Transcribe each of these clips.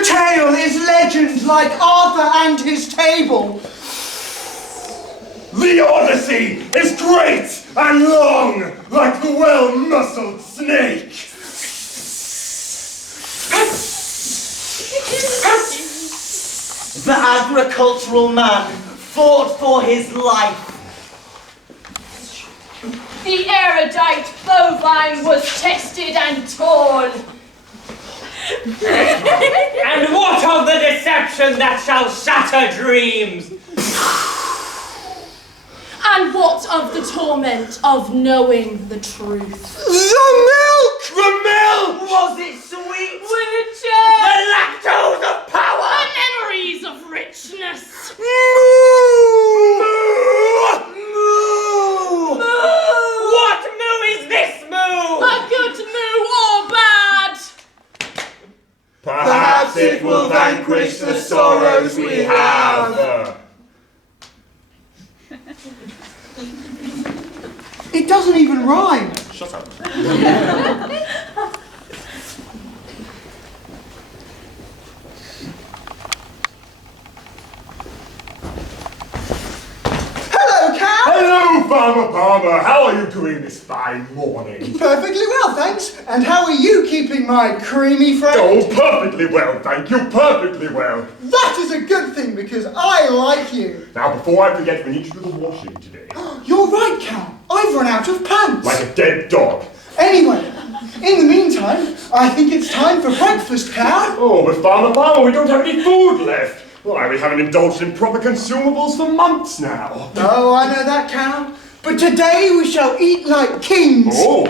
The tale is legend like Arthur and his table. The Odyssey is great and long like the well-muscled snake. The agricultural man fought for his life. The erudite bovine was tested and torn. And what of the deception that shall shatter dreams? And what of the torment of knowing the truth? The milk! The milk! Was it sweet? Witcher! The lactose of power! The memories of richness! Moo! What moo is this moo? A good moo or bad? Perhaps it will vanquish the sorrows we have. It doesn't even rhyme. Shut up. Hello, cow! Hello, Farmer Palmer. How are you doing this fine morning? Perfectly well, thanks. And how are you keeping, my creamy friend? Oh, perfectly well, thank you. Perfectly well. That is a good thing, because I like you. Now, before I forget, we need to do the washing today. You're right, cow. I've run out of pants. Like a dead dog. Anyway, in the meantime, I think it's time for breakfast, cow. Oh, but Farmer Palmer, we don't have any food left. Why, we haven't indulged in proper consumables for months now. Oh, I know that, cow. But today we shall eat like kings. Oh,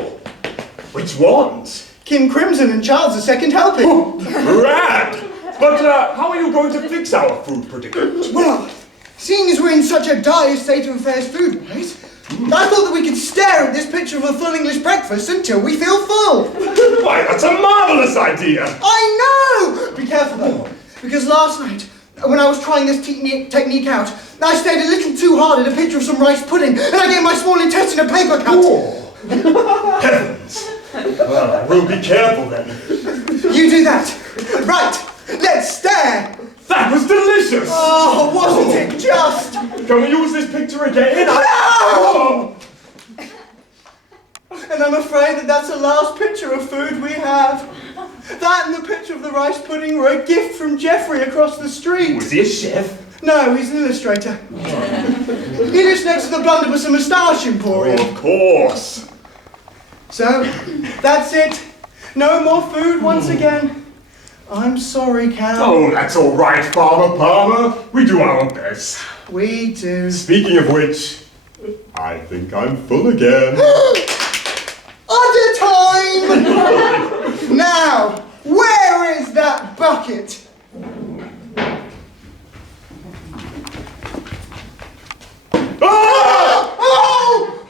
which ones? King Crimson and Charles II helping. Oh, rad! But how are you going to fix our food predicament? Well, seeing as we're in such a dire state of affairs food-wise, I thought that we could stare at this picture of a full English breakfast until we feel full. Why, that's a marvellous idea! I know! Be careful though, because last night, when I was trying this technique out, I stared a little too hard at a picture of some rice pudding, and I gave my small intestine a paper cut. Oh, heavens! Well, we'll be careful then. You do that. Right, let's stare. That was delicious! Oh, wasn't it just? Can we use this picture again? No! Oh. And I'm afraid that that's the last picture of food we have. That and the picture of the rice pudding were a gift from Geoffrey across the street. Was he a chef? No, he's an illustrator. He lives next to the Blunderbuss and Moustache Emporium. Oh, of course. So, that's it. No more food once again. I'm sorry, cow. Oh, that's all right, Farmer Palmer. We do our best. We do. Speaking of which, I think I'm full again. Other time! Now, where is that bucket? Ah! Oh!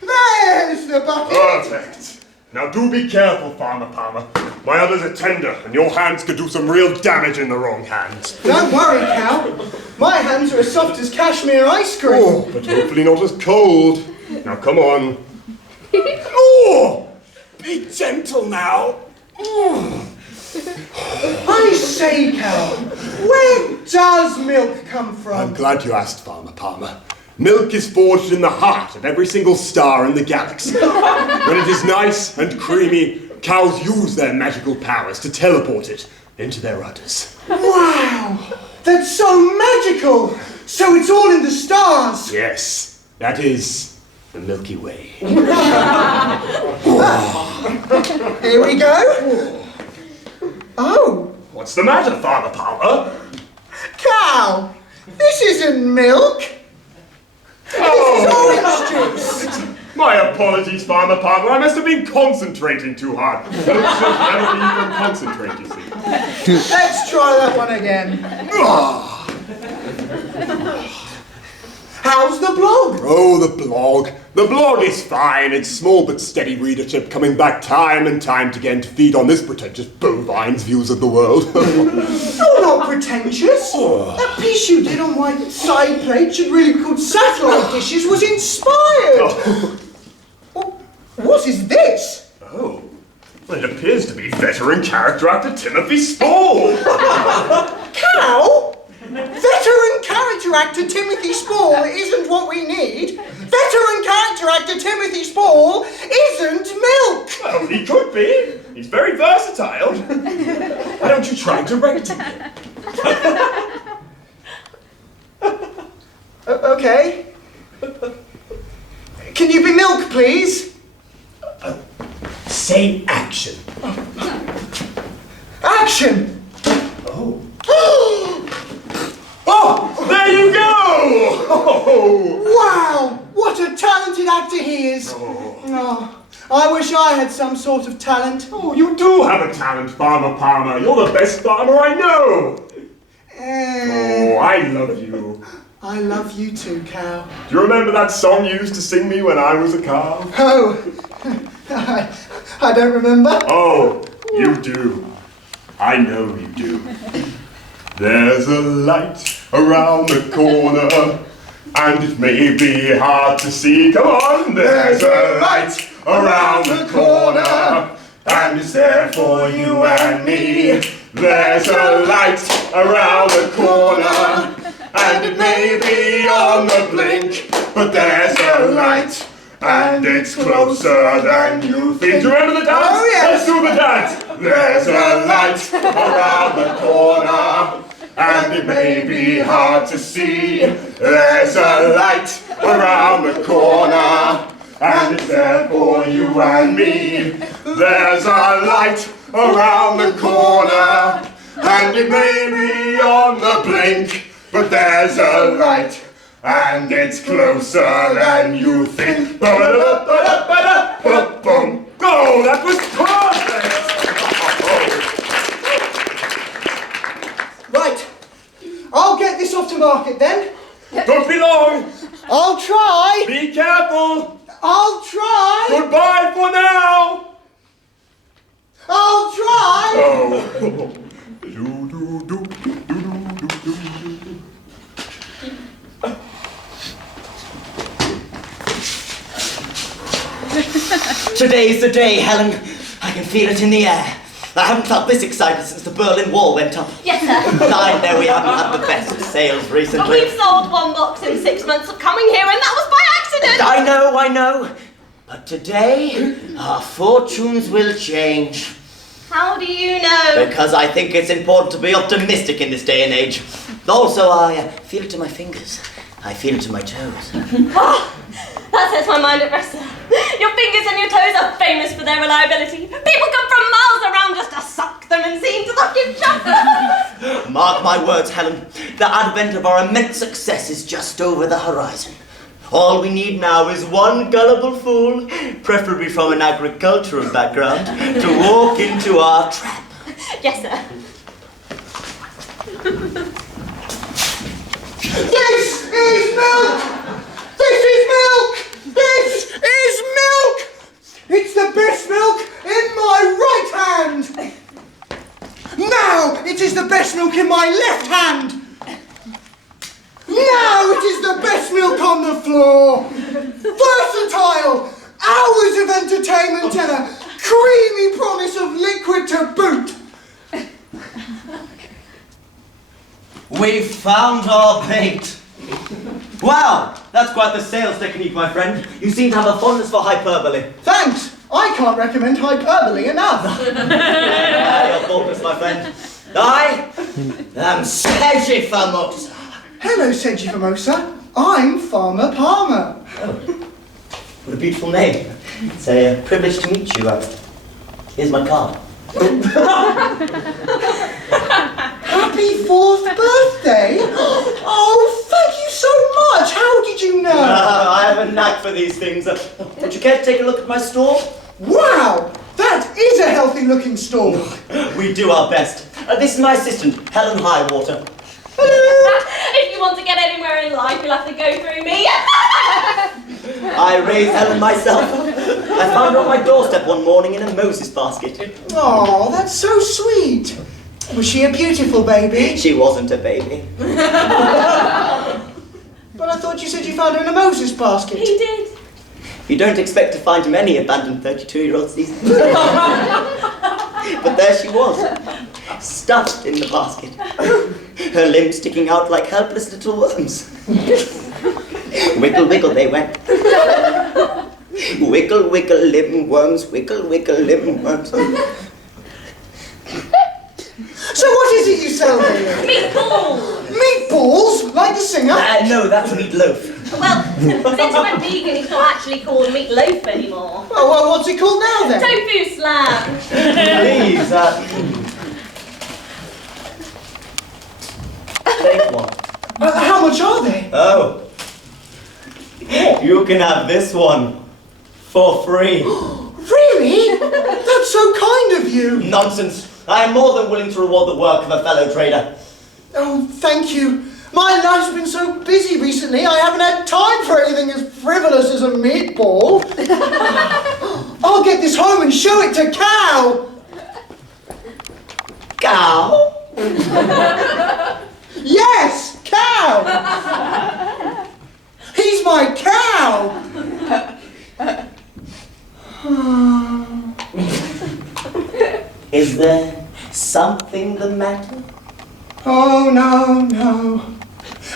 There's the bucket! Perfect. Now do be careful, Farmer Palmer. My others are tender, and your hands could do some real damage in the wrong hands. Don't worry, cow. My hands are as soft as cashmere ice cream. Oh, but hopefully not as cold. Now come on. Oh! Be gentle now. Oh. I say, cow, where does milk come from? I'm glad you asked, Farmer Palmer. Milk is forged in the heart of every single star in the galaxy. When it is nice and creamy, cows use their magical powers to teleport it into their udders. Wow! That's so magical! So it's all in the stars! Yes, that is the Milky Way. Here we go. Oh! What's the matter, Farmer Palmer? Cow! This isn't milk! This is orange juice! My apologies, Farmer Palmer. I must have been concentrating too hard. Milk should never be from concentrate, you see. Let's try that one again. How's the blog? Oh, the blog. The blog is fine. It's small but steady readership coming back time and time again to feed on this pretentious bovine's views of the world. You're not pretentious. That piece you did on my side plate should really be called Satellite Dishes was inspired. What is this? Oh, It appears to be veteran character actor Timothy Spall. Cow? Veteran character actor Timothy Spall isn't what we need. Veteran character actor Timothy Spall isn't milk. Well, he could be. He's very versatile. Why don't you try directing him? Okay. Can you be milk, please? Say action. Action! Oh. Oh, there you go! Oh. Wow! What a talented actor he is! Oh, I wish I had some sort of talent. Oh, you do have a talent, Farmer Palmer. You're the best farmer I know. Oh, I love you. I love you too, Cow. Do you remember that song you used to sing me when I was a cow? Oh, I don't remember. Oh, you do. I know you do. There's a light around the corner, and it may be hard to see. Come on! There's a light around the corner, and it's there for you and me. There's a light around the corner, and it may be on the blink, but there's a light, and it's closer than you think. Do you remember the dance? Oh, yes. Let's do the dance. There's a light around the corner, and it may be hard to see. There's a light around the corner, and it's there for you and me. There's a light around the corner, and it may be on the blink, but there's a light, and it's closer than you think. Ba-da-ba-da-ba-da-ba-boom. Go! That was perfect! Right. I'll get this off to market then. Don't be long! I'll try. Be careful! I'll try. Goodbye for now! I'll try. Oh. Today's the day, Helen. I can feel it in the air. I haven't felt this excited since the Berlin Wall went up. Yes, sir. I know we haven't had the best of sales But recently. we've sold one box in 6 months of coming here, and that was by accident. I know. But today, our fortunes will change. How do you know? Because I think it's important to be optimistic in this day and age. Also, I feel it in my fingers. I feel it in my toes. Oh, that sets my mind at rest, sir. Your fingers and your toes are famous for their reliability. People come from miles around just to suck them and see to the future. Mark my words, Helen. The advent of our immense success is just over the horizon. All we need now is one gullible fool, preferably from an agricultural background, to walk into our trap. Yes, sir. This is milk! This is milk! This is milk! It's the best milk in my right hand! Now it is the best milk in my left hand! Now it is the best milk on the floor! Versatile! Hours of entertainment and a creamy promise of liquid to boot! We've found our bait. Wow, that's quite the sales technique, my friend. You seem to have a fondness for hyperbole. Thanks! I can't recommend hyperbole enough! Your faultless, my friend. I am Seggie Vamosa. Hello, Seggie Vamosa. I'm Farmer Palmer. What a beautiful name. It's a privilege to meet you. Here's my card. Happy 4th birthday! Oh, thank you so much! How did you know? I have a knack for these things. Would you care to take a look at my store? Wow! That is a healthy looking store! We do our best. This is my assistant, Helen Highwater. If you want to get anywhere in life, you'll have to go through me. I raised Helen myself. I found her on my doorstep one morning in a Moses basket. Oh, that's so sweet! Was she a beautiful baby? She wasn't a baby. But I thought you said you found her in a Moses basket. He did. You don't expect to find many abandoned 32-year-olds these days. But there she was, stuffed in the basket, her limbs sticking out like helpless little worms. Wiggle, wiggle they went. Wiggle, wiggle, limb worms, wiggle, wiggle, limb worms. So what is it you sell here? Meatballs! Meatballs? Like the singer? No, that's meatloaf. Well, since he went vegan, it's not actually called meatloaf anymore. Oh, well, what's it called now then? Tofu slab. Please, take one. How much are they? Oh. You can have this one for free. Really? That's so kind of you. Nonsense. I am more than willing to reward the work of a fellow trader. Oh, thank you. My life's been so busy recently, I haven't had time for anything as frivolous as a meatball. I'll get this home and show it to Cow. Cow? Yes, Cow. He's my cow. Is there something the matter? Oh, no.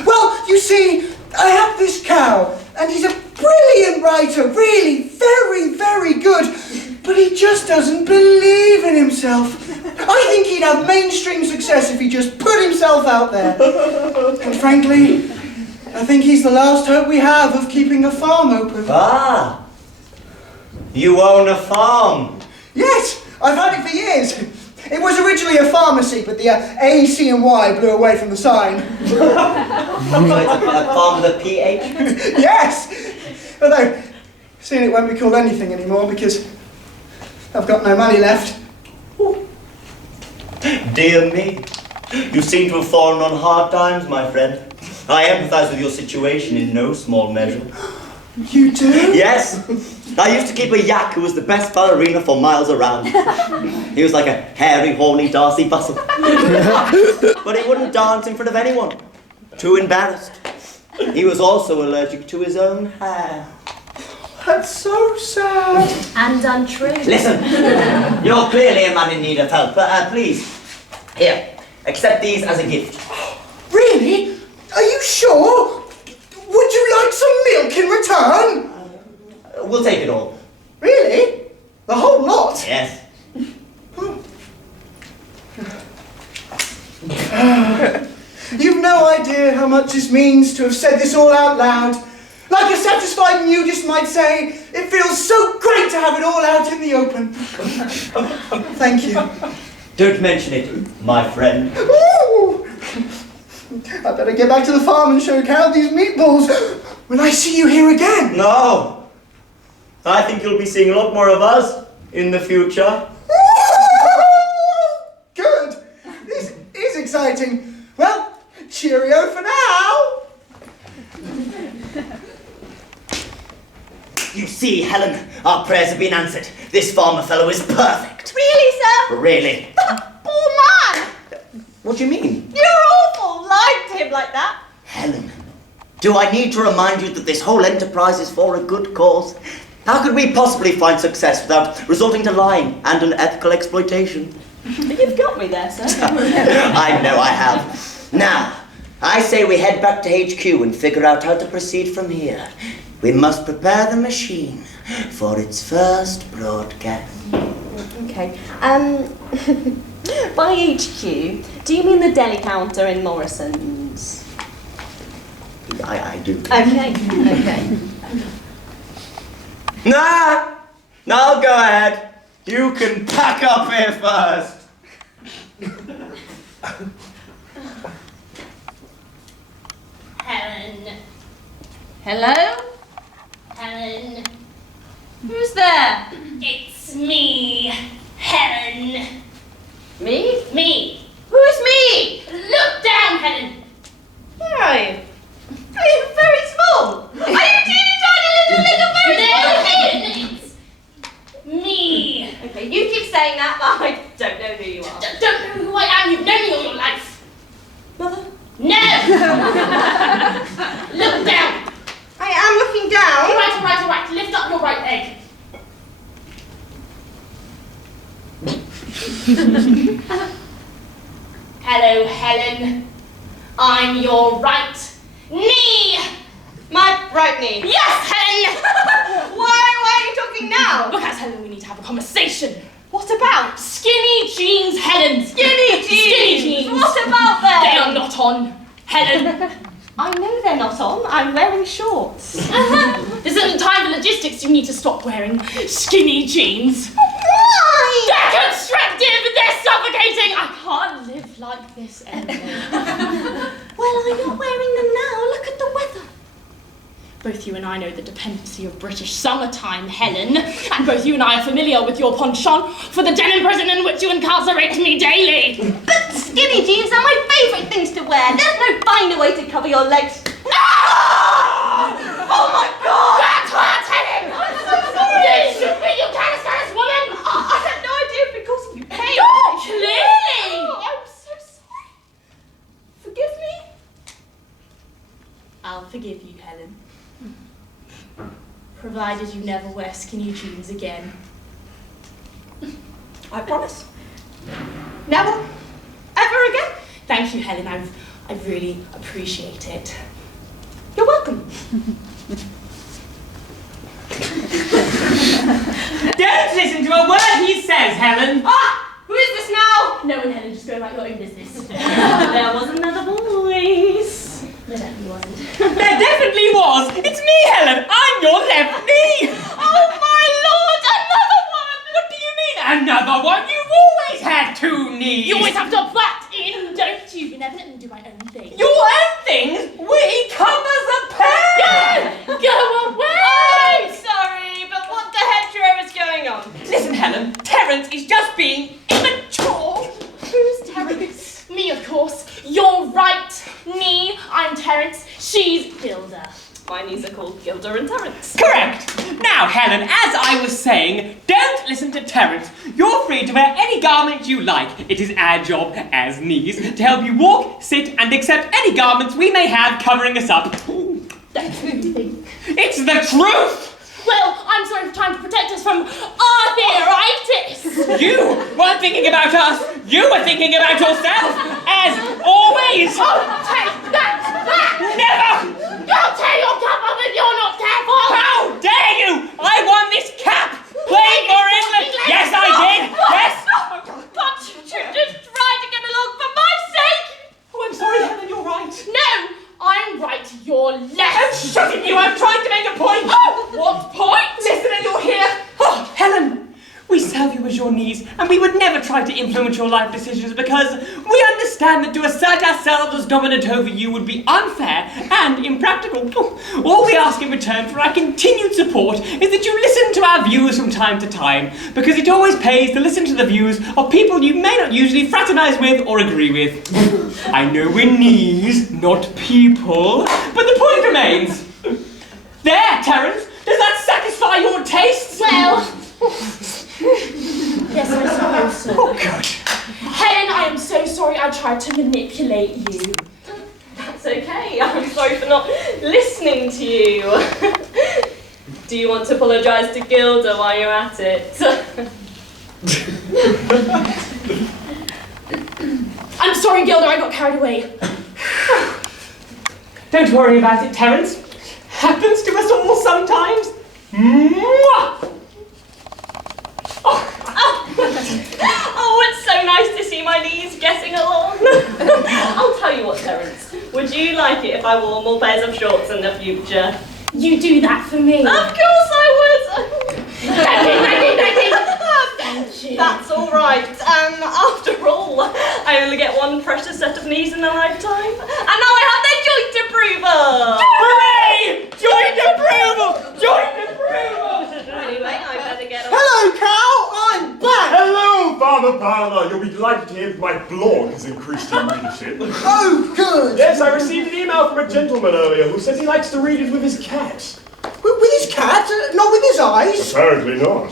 Well, you see, I have this cow, and he's a brilliant writer, really very, very good, but he just doesn't believe in himself. I think he'd have mainstream success if he just put himself out there. And frankly, I think he's the last hope we have of keeping a farm open. Ah, you own a farm. Yes, I've had it for years. It was originally a pharmacy, but the A, C and Y blew away from the sign. So it's a farm with a PH? Yes! Although, soon it won't be called anything anymore because I've got no money left. Dear me, you seem to have fallen on hard times, my friend. I empathise with your situation in no small measure. You do? Yes, I used to keep a yak who was the best ballerina for miles around. He was like a hairy, horny Darcy Bustle. But he wouldn't dance in front of anyone. Too embarrassed. He was also allergic to his own hair. That's so sad. And untrue. Listen, you're clearly a man in need of help, but please, here, accept these as a gift. Really? Are you sure? Would you like some milk in return? We'll take it all. Really? The whole lot? Yes. You've no idea how much this means to have said this all out loud. Like a satisfied nudist might say, it feels so great to have it all out in the open. Thank you. Don't mention it, my friend. Ooh. I better get back to the farm and show Cow these meatballs when I see you here again. No. I think you'll be seeing a lot more of us in the future. Good. This is exciting. Well, cheerio for now. You see, Helen, our prayers have been answered. This farmer fellow is perfect. Really, sir? Really. Poor man! What do you mean? You're awful! Lied to him like that. Helen, do I need to remind you that this whole enterprise is for a good cause? How could we possibly find success without resorting to lying and unethical exploitation? You've got me there, sir. I know I have. Now, I say we head back to HQ and figure out how to proceed from here. We must prepare the machine for its first broadcast. Okay. By HQ, do you mean the deli counter in Morrison's? I do. Okay. Nah! No, go ahead. You can pack up here first. Helen. Hello? Helen. Who's there? It's me, Helen. Me? Me. Who's me? Look down, Helen. Where are you? Are you very small? Are you teeny tiny little very No, small? Helen, it's me. Okay, you keep saying that, but I don't know who you are. Don't know who I am. You've known me all your life. Mother? No. Look down. I am looking down. All right. Lift up your right Hello, Helen. I'm your right knee. My right knee. Yes, Helen. Why are you talking now? Because, Helen, we need to have a conversation. What about? Skinny jeans, Helen. Skinny jeans. Skinny jeans. What about them? They are not on, Helen. I know they're not on. I'm wearing shorts. This isn't time for logistics. You need to stop wearing skinny jeans. Why? They're constrictive. They're suffocating. I can't live like this anymore. Well, I'm not wearing them now. Look at the weather. Both you and I know the dependency of British summertime, Helen, and both you and I are familiar with your penchant for the denim prison in which you incarcerate me daily. But skinny jeans are my favourite things to wear. There's no finer way to cover your legs. No! Oh my God! That hurts, Helen! I'm so sorry. Don't shoot me, you calisthenics woman! I had no idea because of your pain. Clearly! I'm so sorry. Forgive me. I'll forgive you, Helen. Provided you never wear skinny jeans again. I promise. Never. Ever again. Thank you, Helen. I really appreciate it. You're welcome. Don't listen to a word he says, Helen. Ah! Who is this now? No one, Helen, just go about your own business. There was another voice. There definitely wasn't. There definitely was. It's me, Helen. I'm your left knee. Oh my Lord! Another one! What do you mean, another one? You've always had two knees. You always have to butt in, don't you? You never let me do my own thing. Your own things? We come as a pair. Go away! I'm sorry, but what the hetero is going on? Listen, Helen. Terence is just being immature. Who's Terence? Me, of course. Your right knee. I'm Terence. She's Gilda. My knees are called Gilda and Terence. Correct. Now, Helen, as I was saying, don't listen to Terence. You're free to wear any garment you like. It is our job as knees to help you walk, sit, and accept any garments we may have covering us up. That's who you think. It's the truth. Well, I'm sorry for trying to protect us from arthritis. You weren't thinking about us. You were thinking about yourself, as always. Oh, take that back! Never. You'll tear your cap off if you're not careful! How dare you! I won this cap. Playing for England. Yes, I did. Yes. Can't you just try to get along for my sake? Oh, I'm sorry, Helen. You're right. No! I'm right, you're left! Shut it, you! I'm trying to make a point! Oh, what point? Listen, and you're here! Oh, Helen! We serve you as your knees, and we would never try to influence your life decisions because we understand that to assert ourselves as dominant over you would be unfair and impractical. All we ask in return for our continued support is that you listen to our views from time to time, because it always pays to listen to the views of people you may not usually fraternize with or agree with. I know we're knees, not people, but the point remains. There, Terence, does that satisfy your tastes? Well... yes, I suppose so. Oh, good. Helen, I am so sorry I tried to manipulate you. That's okay. I'm sorry for not listening to you. Do you want to apologise to Gilda while you're at it? I'm sorry, Gilda, I got carried away. Don't worry about it, Terence. Happens to us all sometimes. Mwah! Oh, it's so nice to see my knees getting along. I'll tell you what, Terence. Would you like it if I wore more pairs of shorts in the future? You do that for me. Of course I would. Thank you. Thank you. That's all right. After all, I only get one precious set of knees in a lifetime, and now I have their joint approval. Hooray! Joint approval! Joint approval! Anyway, I better get on. Hello, Cal! I'm back! Hello, Father Parlour. You'll be delighted to hear that my blog has increased in readership. Oh, good! Yes, I received an email from a gentleman earlier who says he likes to read it with his cat. With his cat? Not with his eyes? Apparently not.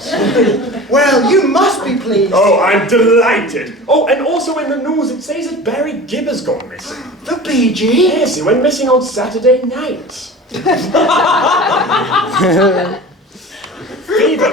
Well, you must be pleased. Oh, I'm delighted. Oh, and also in the news it says that Barry Gibb has gone missing. The Bee Gee? Yes, he went missing on Saturday night. Fever.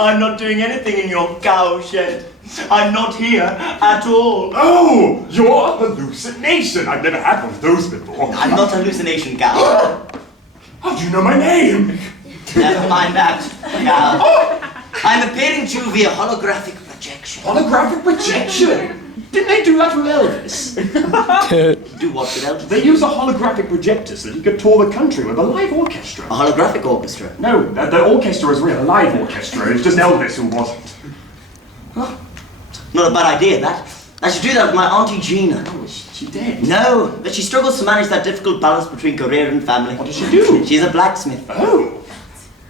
I'm not doing anything in your cow shed. I'm not here at all. Oh, you're a hallucination. I've never had one of those before. I'm not a hallucination, cow. How do you know my name? Never mind that, cow. I'm appearing to you via holographic projection. Holographic projection? Didn't they do that with Elvis? Do what with Elvis? They used a holographic projector so that he could tour the country with a live orchestra. A holographic orchestra? No, the orchestra is real, a live orchestra. It's just Elvis who wasn't. Not a bad idea, that. I should do that with my Auntie Gina. Oh, is she dead? No, but she struggles to manage that difficult balance between career and family. What does she do? She's a blacksmith. Oh.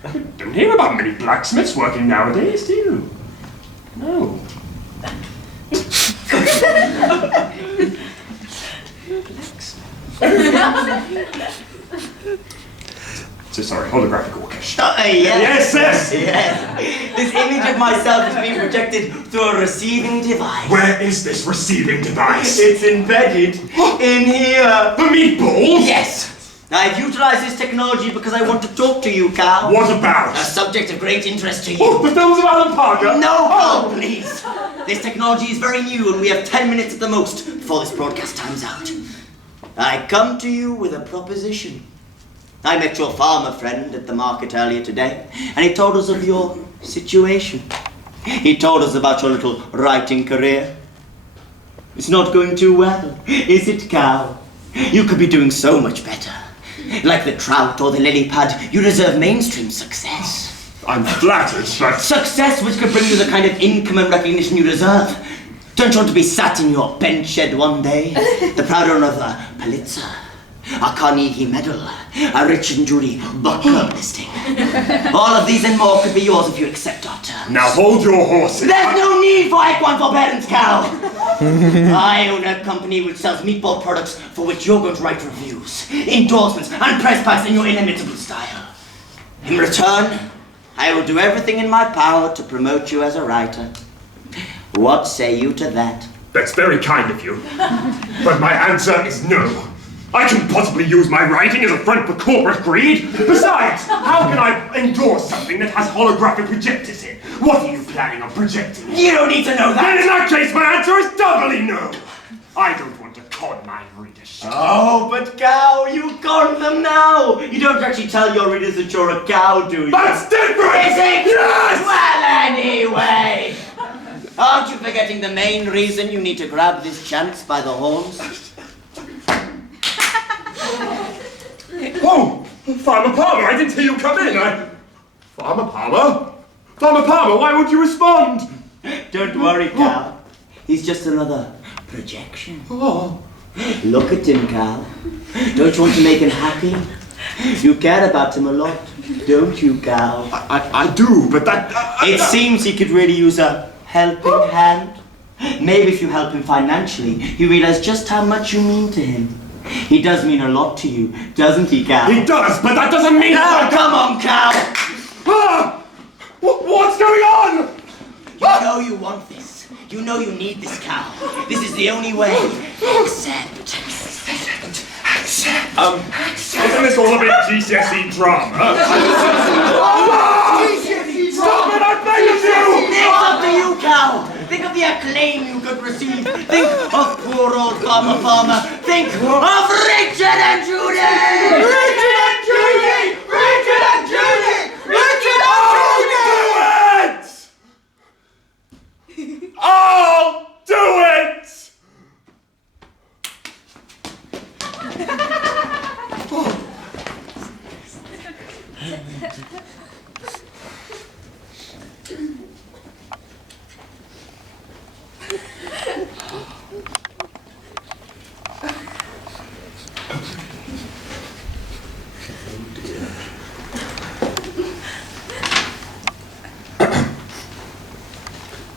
I don't hear about many blacksmiths working nowadays, do you? No. So sorry, holographic orchestra. Yes. Yes. Yes. This image of myself is being projected through a receiving device. Where is this receiving device? It's embedded in here. The meatballs? Yes. I've utilized this technology because I want to talk to you, Cal. What about? A subject of great interest to you. Oh, the films of Alan Parker? No, Cal, please. This technology is very new and we have 10 minutes at the most before this broadcast time's out. I come to you with a proposition. I met your farmer friend at the market earlier today, and he told us of your situation. He told us about your little writing career. It's not going too well, is it, Cal? You could be doing so much better. Like the trout or the lily pad, you deserve mainstream success. I'm flattered, but... Success which could bring you the kind of income and recognition you deserve. Don't you want to be sat in your bench shed one day, the proud owner of a Pulitzer, a Carnegie Medal, a Richard Judy book club listing? All of these and more could be yours if you accept our terms. Now hold your horses. There's no need for equine forbearance, Cal. I own a company which sells meatball products for which you're going to write reviews, endorsements, and press packs in your inimitable style. In return, I will do everything in my power to promote you as a writer. What say you to that? That's very kind of you. But my answer is no. I can possibly use my writing as a front for corporate greed. Besides, how can I endorse something that has holographic projectors in? What are you planning on projecting? You don't need to know that! Then in that case, my answer is doubly no. I don't want to con my readers. Oh, but cow, you con them now! You don't actually tell your readers that you're a cow, do you? That's different! Is it? Yes! Well, anyway! Aren't you forgetting the main reason you need to grab this chance by the horns? Oh, Farmer Palmer, I didn't hear you come in. Farmer Palmer? Farmer Palmer, why won't you respond? Don't worry, Cal. He's just another projection. Oh. Look at him, Cal. Don't you want to make him happy? You care about him a lot, don't you, Cal? I do, but that... It seems he could really use a helping hand. Maybe if you help him financially, he'll realize just how much you mean to him. He does mean a lot to you, doesn't he, Cal? He does, but that doesn't mean... No, come on, Cal! Ah! What's going on? You know you want this. You know you need this, Cal. This is the only way. Accept. Isn't this all a bit GCSE drama? Stop it, I beg of you! It's up to you, Cal. Think of the acclaim you could receive. Think of poor old Farmer Palmer. Think of Richard and Judy! Richard and Judy! Richard and Judy! Richard and Judy! I'll do it!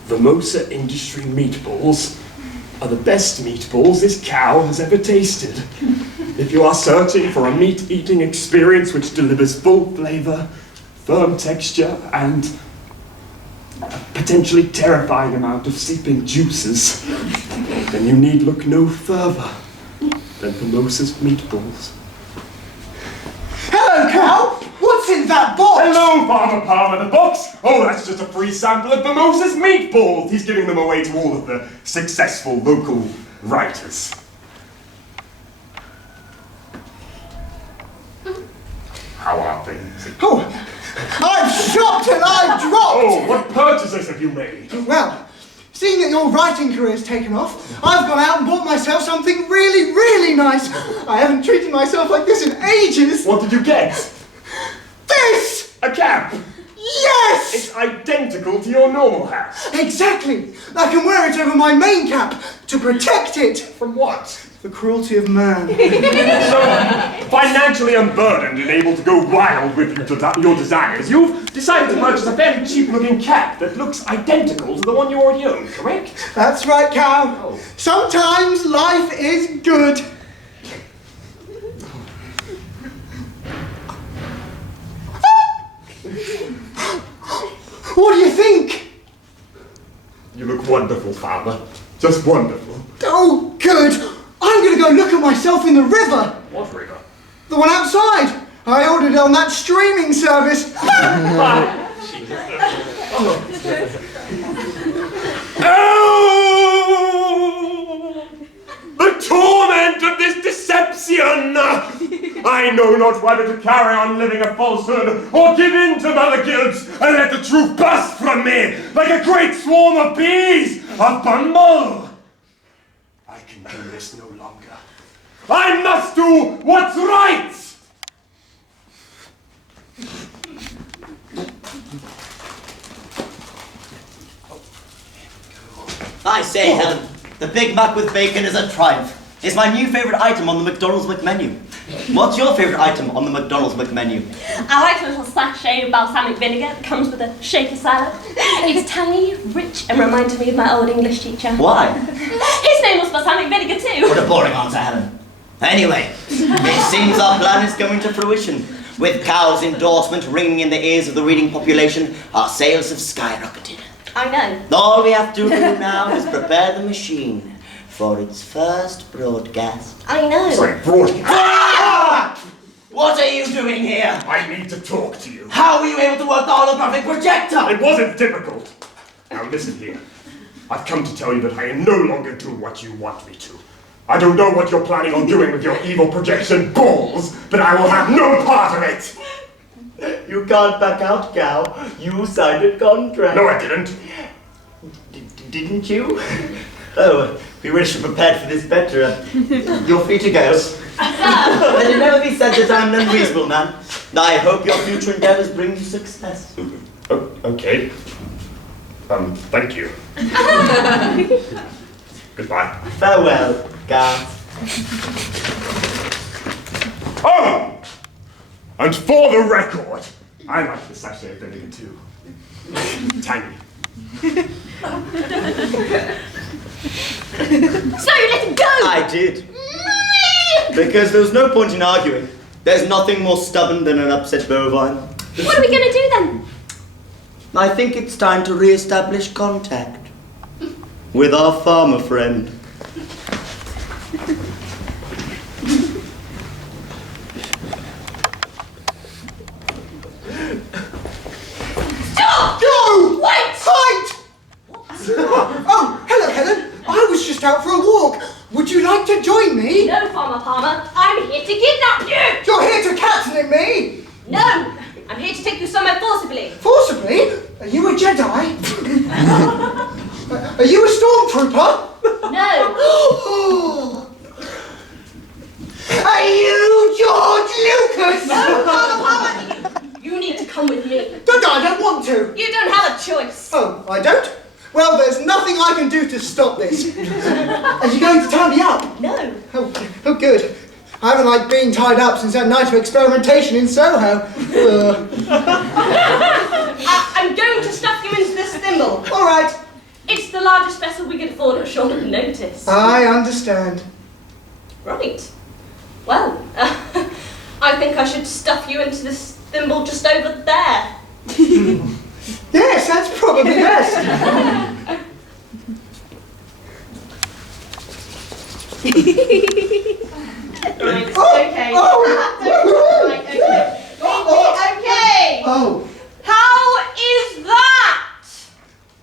Vamosa Industry meatballs are the best meatballs this cow has ever tasted. If you are searching for a meat-eating experience which delivers full flavor, firm texture, and a potentially terrifying amount of seeping juices, then you need look no further than Vamosa's meatballs. Hello, cow! What's in that? that box? Hello, Farmer Palmer, the box? Oh, that's just a free sample of Vamosa's meatballs. He's giving them away to all of the successful local writers. How are things? Oh, I've shopped and I've dropped! Oh, what purchases have you made? Well, seeing that your writing career's taken off, I've gone out and bought myself something really, really nice. I haven't treated myself like this in ages. What did you get? This! A cap! Yes! It's identical to your normal hat. Exactly! I can wear it over my main cap to protect it From what? the cruelty of man. So, financially unburdened and able to go wild with your desires, you've decided to purchase a very cheap-looking cap that looks identical to the one you already own, correct? That's right, Cow. Oh. Sometimes life is good. What do you think? You look wonderful, Farmer. Just wonderful. Oh, good. I'm going to go look at myself in the river. What river? The one outside. I ordered it on that streaming service. Oh! The torment of this deception! I know not whether to carry on living a falsehood or give in to mother guilt and let the truth burst from me like a great swarm of bees, a bumble. I can do this no longer. I must do what's right! I say, Helen, the Big Mac with bacon is a triumph. It's my new favourite item on the McDonald's McMenu. What's your favourite item on the McDonald's McMenu? I like a little sachet of balsamic vinegar that comes with a shaker salad. It's tangy, rich, and reminds me of my old English teacher. Why? His name was balsamic vinegar too. What a boring answer, Helen. Anyway, it seems our plan is coming to fruition. With Cow's endorsement ringing in the ears of the reading population, our sales have skyrocketed. I know. All we have to do now is prepare the machine for its first broadcast. I know. Sorry, broadcast. Ah! What are you doing here? I need to talk to you. How were you able to work the holographic projector? It wasn't difficult. Now listen here. I've come to tell you that I am no longer doing what you want me to. I don't know what you're planning on doing with your evil projection balls, but I will have no part of it! You can't back out, Cow. You signed a contract. No, I didn't. Didn't you? Oh, we wish you prepared for this better. You're free to go. Let it never be said that I'm an unreasonable man. I hope your future endeavours bring you success. Oh, okay. Thank you. Goodbye. Farewell, Cow. Oh! And for the record, I like the sachet of vinegar too. Tangy. So you let him go! I did. Because there was no point in arguing. There's nothing more stubborn than an upset bovine. What are we going to do then? I think it's time to re-establish contact with our farmer friend. Stop! Go! Wait! Fight! Oh, hello, Helen. I was just out for a walk. Would you like to join me? No, Farmer Palmer. I'm here to kidnap you! You're here to catnip me? No! I'm here to take you somewhere forcibly. Forcibly? Are you a Jedi? Are you a stormtrooper? No! Are you George Lucas? No, Farmer Palmer! You need to come with me. I don't want to. You don't have a choice. Oh, I don't? Well, there's nothing I can do to stop this. Are you going to tie me up? No. Oh, good. I haven't liked being tied up since that night of experimentation in Soho. I'm going to stuff you into this thimble. All right. It's the largest vessel we could afford at short notice. I understand. Right. Well, I think I should stuff you into this thimble just over there. Yes, that's probably best. Right, Oh, okay. oh. Right, okay. Okay. Oh. How is that?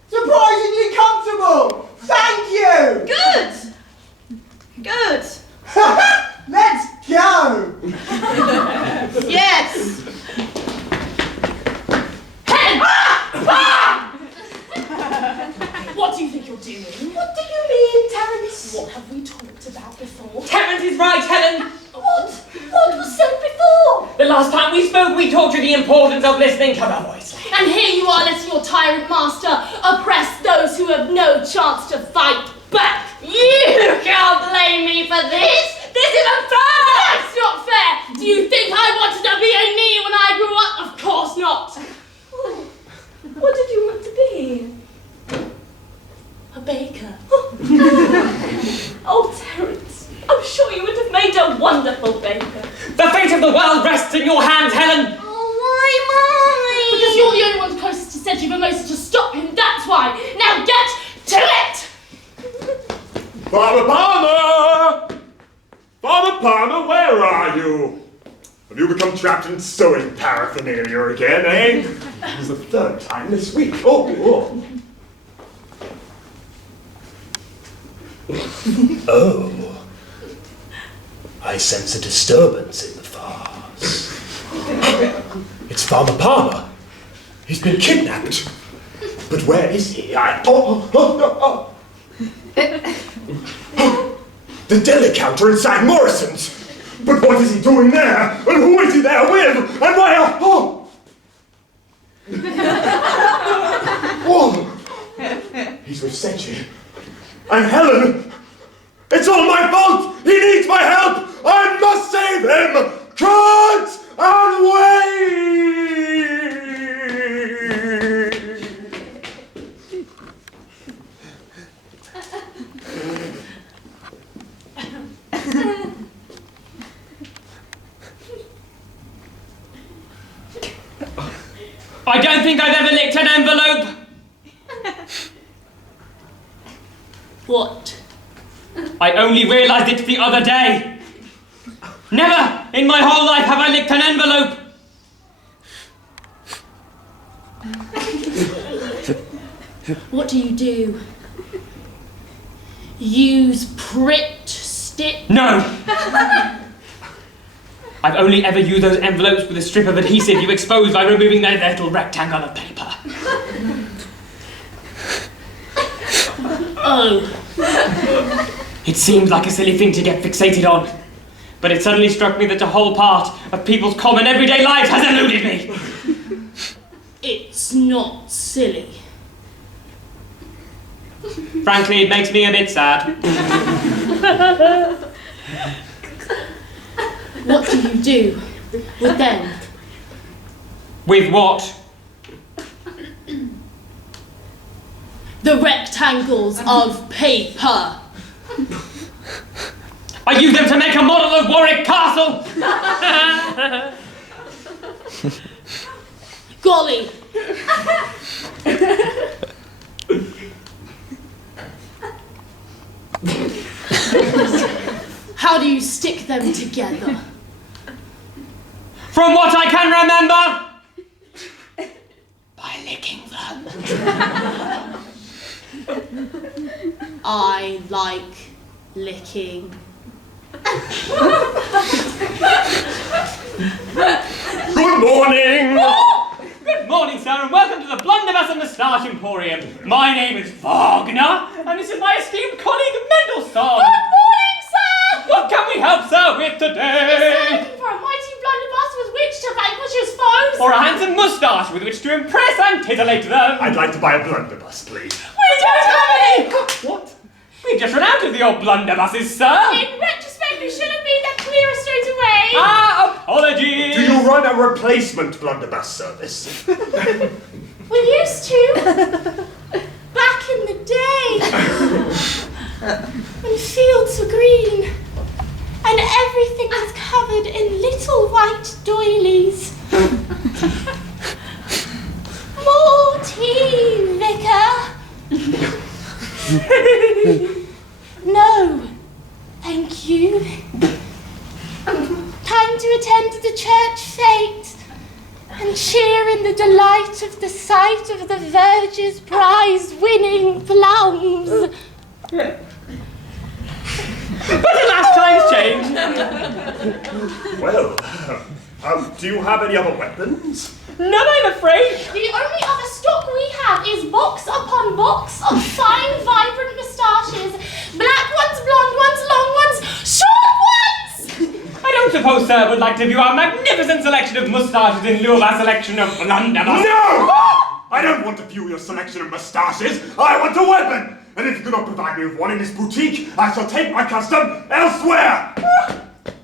Surprisingly comfortable. Thank you. Good. Good. Let's go. Yes. What do you think you're doing? What do you mean, Terence? What have we talked about before? Terence is right, Helen. What was said before? The last time we spoke, we talked you the importance of listening to the voice. And here you are letting your tyrant master oppress those who have no chance to fight back. You can't blame me for this. This isn't fair. That's not fair. Do you think I wanted to be a knee when I grew up? Of course not. What did you want to be? A baker. Oh, Terence, I'm sure you would have made a wonderful baker. The fate of the world rests in your hands, Helen. Oh, why, Because you're the only one closest to Seggie Vamosa to stop him, that's why. Now get to it! Farmer Palmer! Farmer Palmer, where are you? Have you become trapped in sewing paraphernalia again, eh? It was the third time this week. Oh. Oh. I sense a disturbance in the farce. It's Farmer Palmer. He's been kidnapped. But where is he? Oh. The deli counter inside Morrison's. But what is he doing there? And who is he there with? And why? Whoa! He's with Seggie. And Helen! It's all my fault! He needs my help! I must save him! Can't and wait! I don't think I've ever licked an envelope. What? I only realised it the other day. Never in my whole life have I licked an envelope. What do? Use pricked stick? No. I've only ever used those envelopes with a strip of adhesive you expose by removing that little rectangle of paper. Oh. It seemed like a silly thing to get fixated on, but it suddenly struck me that a whole part of people's common everyday lives has eluded me. It's not silly. Frankly, it makes me a bit sad. What do you do with them? With what? The rectangles of paper. I use them to make a model of Warwick Castle! Golly. How do you stick them together? From what I can remember, by licking them. I like licking. Good morning! Good morning, sir, and welcome to the Blunderbuss and Moustache Emporium. My name is Wagner, and this is my esteemed colleague Mendelssohn. Good morning, sir! What can we help, sir, with Is sir today? looking for a mighty blunderbuss with which to vanquish his foes? Or a handsome moustache with which to impress and titillate them? I'd like to buy a blunderbuss, please. We don't have any! What? We've just run out of the old blunderbusses, sir. In retrospect, we should have made that clearer straight away. Ah, apologies. Do you run a replacement blunderbuss service? We used to. Back in the day. When fields were green. And everything was covered in little white doilies. More tea, Vicar. No, thank you. Time to attend to the church fete and cheer share in the delight of the sight of the Verge's prize-winning plums. But alas, times change. Well, do you have any other weapons? None, I'm afraid. The only other stock we have is box upon box of fine, vibrant moustaches. Black ones, blonde ones, long ones, short ones! I don't suppose Sir would like to view our magnificent selection of moustaches in lieu of our selection of blunderbuss. No! I don't want to view your selection of moustaches. I want a weapon! And if you cannot provide me with one in this boutique, I shall take my custom elsewhere!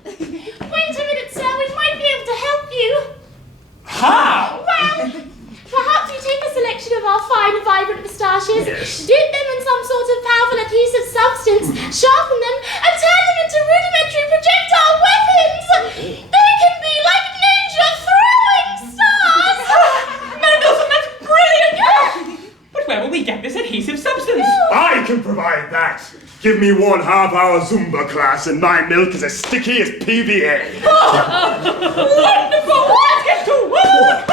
Wait a minute, sir, we might be able to help you. How? Well, perhaps you take a selection of our fine, vibrant moustaches, Yes. dip them in some sort of powerful adhesive substance, sharpen them, and turn them into rudimentary projectile weapons. They can be like ninja throwing stars. Mendelssohn, that's brilliant! But where will we get this adhesive substance? I can provide that! Give me 1 half-hour Zumba class and my milk is as sticky as PVA. Wonderful! Let's get to work!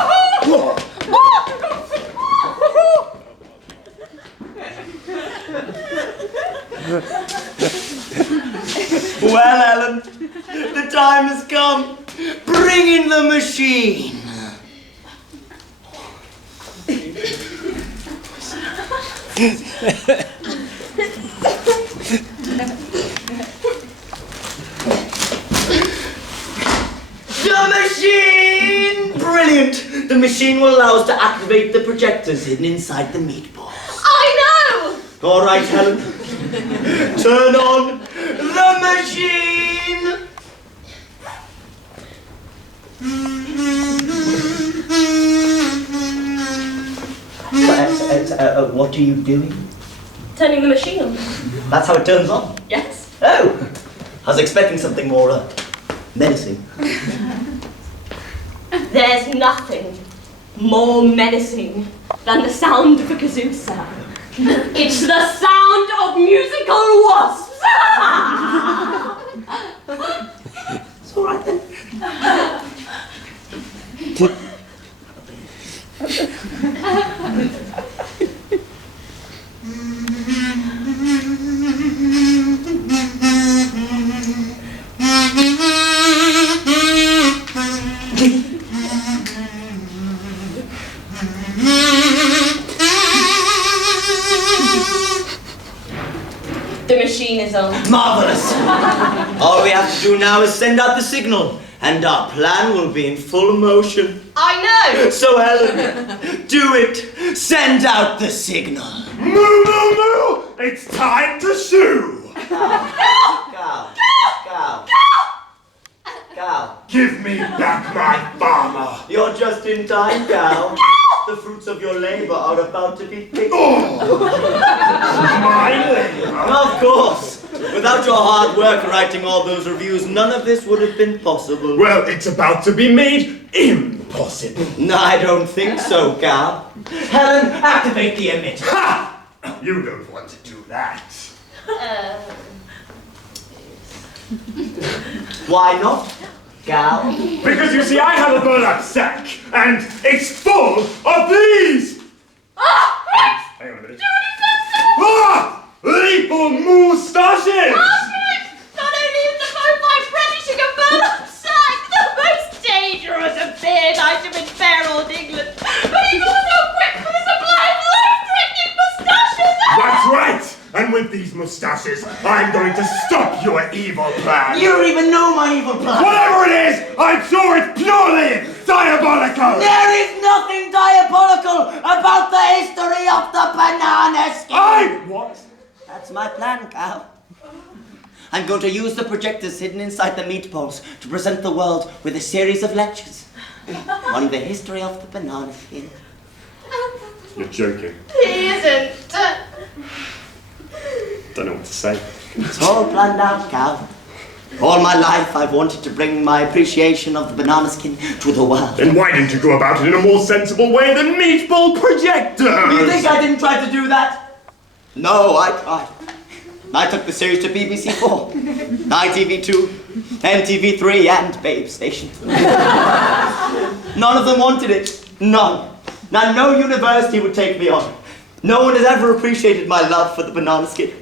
Well, Ellen, the time has come. Bring in the machine. The machine! Brilliant! The machine will allow us to activate the projectors hidden inside the meatballs. I know! All right, Helen. Turn on the machine! What are you doing? Turning the machine on. That's how it turns on. Yes. Oh! I was expecting something more menacing. There's nothing more menacing than the sound of a kazoo sound. It's the sound of musical wasps! It's all right then. The machine is on. Marvelous! All we have to do now is send out the signal, and our plan will be in full motion. I know! So, Helen, do it! Send out the signal! Moo, moo, moo! It's time to shoo! Cow. Cow. Cow. Give me back my farmer! You're just in time, Cow. The fruits of your labor are about to be picked. My labor! Of course! Without your hard work writing all those reviews, none of this would have been possible. Well, it's about to be made impossible. No, I don't think so, Cow. Helen, activate the emitter. Ha! You don't want to do that. Why not, Cow? Because you see, I have a burlap sack, and it's full of these! Hang on a minute. Ah! Lethal moustaches! Not only is the phone by brandishing a burlap sack the most dangerous and feared item in fair old England, but he's also equipped with a supply of life-threatening moustaches! That's right! And with these moustaches, I'm going to stop your evil plan! You don't even know my evil plan! Whatever it is, I'm sure it's purely diabolical! There is nothing diabolical about the history of the banana skin! What? That's my plan, Cow. I'm going to use the projectors hidden inside the meatballs to present the world with a series of lectures on the history of the banana skin. You're joking. He isn't. Don't know what to say. It's all planned out, Cow. All my life I've wanted to bring my appreciation of the banana skin to the world. Then why didn't you go about it in a more sensible way than meatball projectors? You think I didn't try to do that? No, I tried. I took the series to BBC 4, ITV2, MTV3, and Babe Station. None of them wanted it. None. Now, no university would take me on. No one has ever appreciated my love for the banana skin.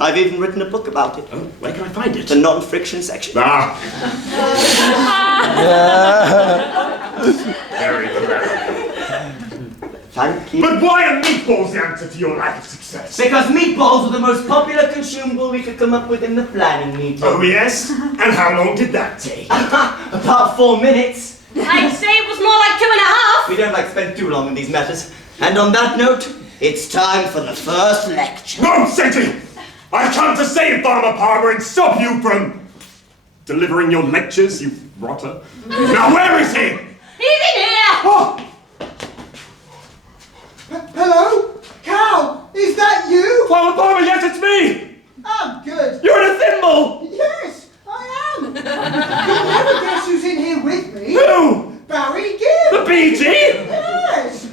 I've even written a book about it. Oh, where can I find it? The non-friction section. Ah! Very clever. Thank you. But why are meatballs the answer to your lack of success? Because meatballs were the most popular consumable we could come up with in the planning meeting. Oh, yes? And how long did that take? About 4 minutes. I'd say it was more like 2.5. We don't like to spend too long on these matters. And on that note, it's time for the first lecture. No, Seggie! I've come to save Farmer Palmer and stop you from delivering your lectures, you rotter. Now, where is he? He's in here. Oh! Hello? Cal, is that you? Farmer Palmer, yes, it's me! Oh, good. You're in a thimble! Yes, I am. You'll never guess who's in here with me. Who? Barry Gibb. The BG? Yes.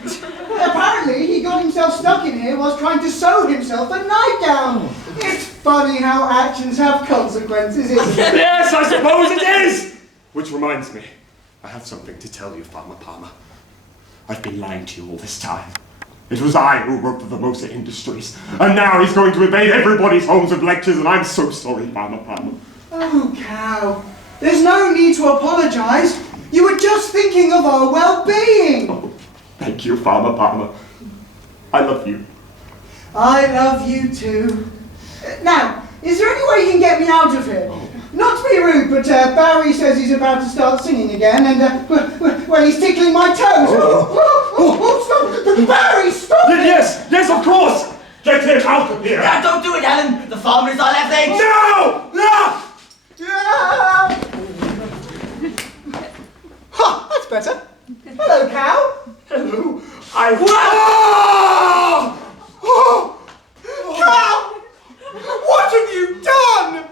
Well, apparently he got himself stuck in here whilst trying to sew himself a nightgown. It's funny how actions have consequences, isn't it? Yes, I suppose it is! Which reminds me, I have something to tell you, Farmer Palmer. I've been lying to you all this time. It was I who wrote the Vamosa Industries, and now he's going to invade everybody's homes with lectures, and I'm so sorry, Farmer Palmer. Oh, Cal, there's no need to apologise. You were just thinking of our well-being. Oh, thank you, Farmer Palmer. I love you. I love you too. Now, is there any way you can get me out of here? Not to be rude, but Barry says he's about to start singing again, and well, he's tickling my toes. Stop! Barry, stop it! Yes, of course! Get him out of here! Yeah, don't do it, Helen! The farmer is our left edge! No! No! Yeah. Ha, that's better. Hello, Cal. Hello, Oh! Cal, what have you done?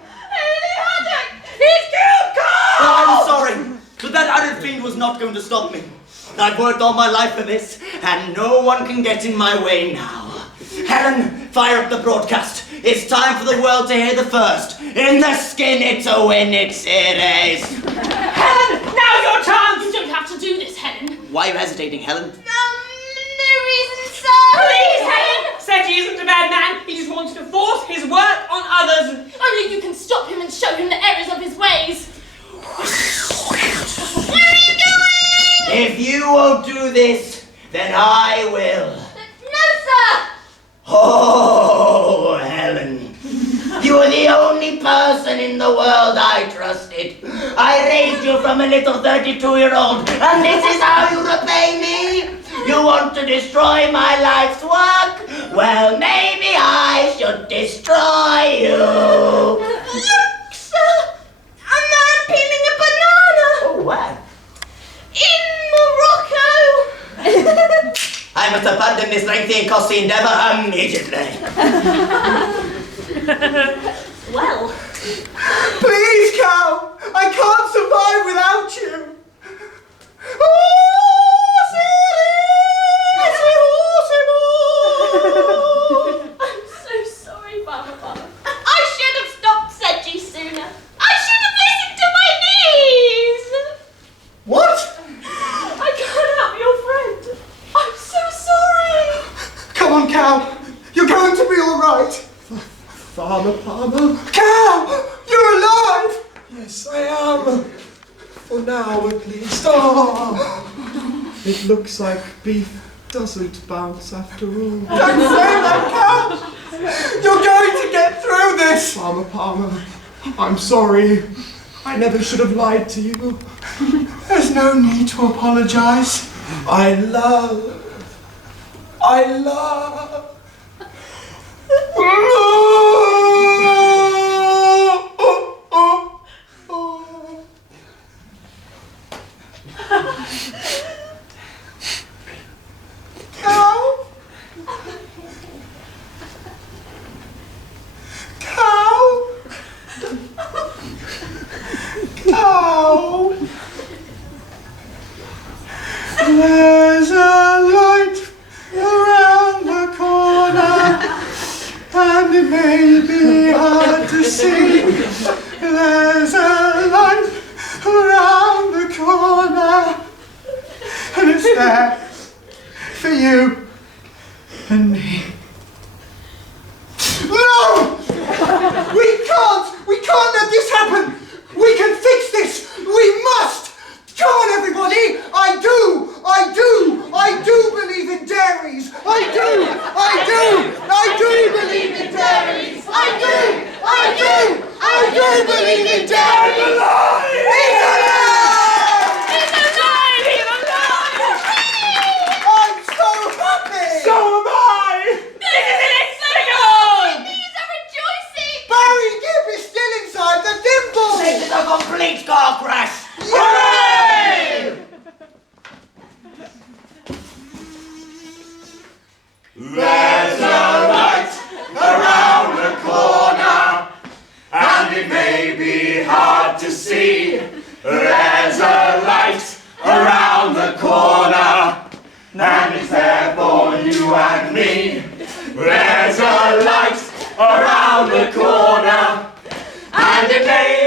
He's killed Carl! No, I'm sorry, but that iron fiend was not going to stop me. I've worked all my life for this, and no one can get in my way now. Helen, fire up the broadcast. It's time for the world to hear the first. In the skin, it's a win, it's series. Helen, now's your chance! You don't have to do this, Helen. Why are you hesitating, Helen? No reason, sir. Please, Helen! Seggie isn't a bad man. He just wants to force his work on others. Only you can stop him and show him the errors of his ways. Where are you going? If you won't do this, then I will. No, sir. Oh, Helen. You are the only person in the world I trusted. I raised you from a little 32-year-old, and this is how you repay me? You want to destroy my life's work? Well, maybe I should destroy you. Look, sir. A man peeling a banana. Oh, wow. In Morocco. I must abandon this lengthy and costly endeavour immediately. Well. Please, Cal, I can't survive without you. I'm so sorry, Mama. I should have stopped Seggie sooner. I should have listened to my knees. What? I can't help your friend. I'm so sorry. Come on, Cal. You're going to be all right. Farmer Palmer? Cal, you're alive. Yes, I am. For now, at least. Oh, it looks like beef doesn't bounce after all. Don't say that, Cal. You're going to get through this. Farmer Palmer, I'm sorry. I never should have lied to you. There's no need to apologise. I love. There's a light around the corner, and it may be hard to see. There's a light around the corner, and it's there For you and me. No! We can't let this happen! We can fix this! We must! Come on, everybody! I do believe in dairies! I do believe in dairies! I do believe in dairies! He's alive! He's alive! He's alive! He's alive! I'm so happy! So am I! This is inexplicable! These are rejoicing! Barry Gibb is still inside the dimple! This is a complete car crash! Hooray! There's a light around the corner, and it may be hard to see. There's a light around the corner, and it's there for you and me. There's a light around the corner, and it may